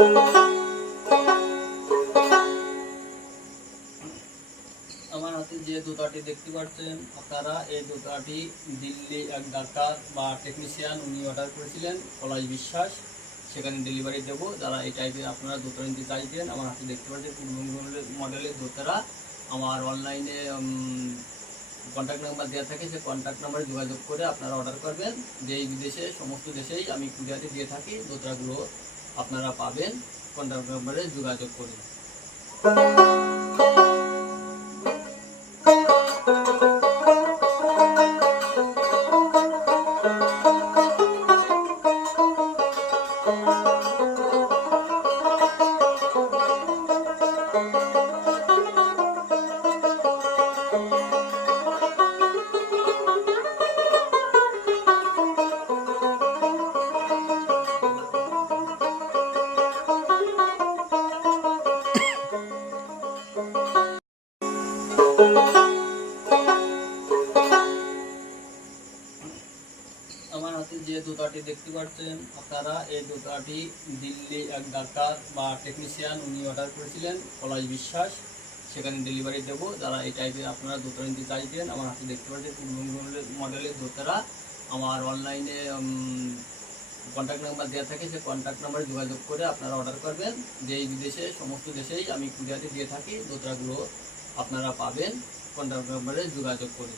আমার হাতে যে জুতাটি দেখতে পাচ্ছেন, আপনারা এই জুতাটি দিল্লি এক ডাক্তার বা টেকনিশিয়ান উনি অর্ডার করেছিলেন, পলাশ বিশ্বাস। সেখানে ডেলিভারি দেবো। যারা এই টাইপের আপনারা জুতো নিতে চাইছেন, আমার হাতে দেখতে পাচ্ছেন পূর্ণ মডেলের জুতোরা। আমার অনলাইনে কন্ট্যাক্ট নাম্বার দেওয়া থাকে, সেই কন্ট্যাক্ট নাম্বারে যোগাযোগ করে আপনারা অর্ডার করবেন। যেই বিদেশে, সমস্ত দেশেই আমি কুরিয়ারে দিয়ে থাকি জুতাগুলো। আপনারা পাবেন কন্ট্যাক্ট নাম্বারে যোগাযোগ করে। আমার হাতে যে জুতাটি দেখতে পাচ্ছেন, আপনারা এই জুতাটি দিল্লি এক ডাক্তার বা টেকনিশিয়ান উনি অর্ডার করেছিলেন, পলাশ বিশ্বাস। সেখানে ডেলিভারি দেবো। যারা এই টাইপের আপনারা জুতো নিতে চাইছেন, আমার হাতে দেখতে পাচ্ছেন পূর্ণ মডেলের জুতোরা আমার অনলাইনে কন্ট্যাক্ট নাম্বার দেওয়া থাকে, সেই কন্ট্যাক্ট নাম্বারে যোগাযোগ করে আপনারা অর্ডার করবেন। যেই বিদেশে, সমস্ত দেশেই আমি কুরিয়ারে দিয়ে থাকি জুতাগুলো। আপনারা পাবেন কন্ট্যাক্ট নাম্বারে যোগাযোগ করে